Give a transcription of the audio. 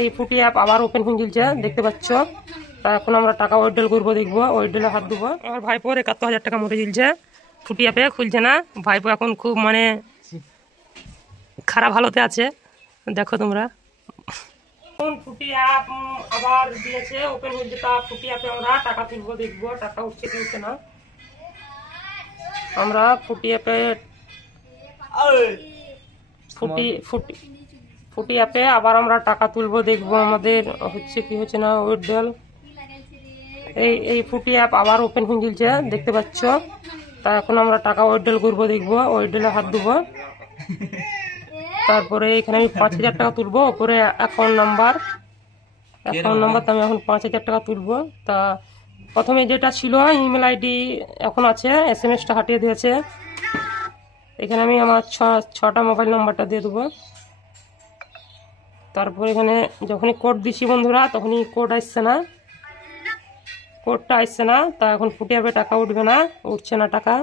এই ফুটি অ্যাপ আবার ওপেন হয়ে গেছে দেখতে পাচ্ছ। তা এখন আমরা টাকা উইথড্রল করবো, দেখবো উইথড্রলে হাত দেবো। আমার ভাইপোর ৭১,০০০ টাকা মরে গেছে, ফুটি অ্যাপে খুলছে না। ভাইপো এখন খুব মানে খারাপ হালতে আছে, দেখো তোমরা। ফুটি অ্যাপ আবার দিয়েছে ওপেন হয়েছে, তা ফুটি অ্যাপে আমরা টাকা তুলবো, দেখবো টাকা উঠছে কি উঠছে না। আমরা ফুটি অ্যাপে ফুটি অ্যাপে আবার আমরা টাকা তুলবো, দেখবো আমাদের হচ্ছে কি হচ্ছে না উইথড্রল। এই ফুটি অ্যাপ আবার ওপেন হয়ে গেছে দেখতে পাচ্ছ। তা এখন আমরা টাকা উইথড্রল করবো, দেখবো উইথড্রলে হাত দেবো। তারপরে এখানে আমি ৫,০০০ টাকা তুলবো, ওপরে অ্যাকাউন্ট নাম্বার তো আমি এখন ৫,০০০ টাকা তুলবো। তা প্রথমে যেটা ছিল ইমেল আইডি এখন আছে, SMS-টা হাটিয়ে দিয়েছে। এখানে আমি আমার ৬টা মোবাইল নাম্বারটা দিয়ে দেবো। তারপর এখানে যখনই কোড দিছি বন্ধুরা, তখনই কোডটা আসছে না। তা এখন ফুটি অ্যাপে টাকা উঠবে না, উঠছে না টাকা।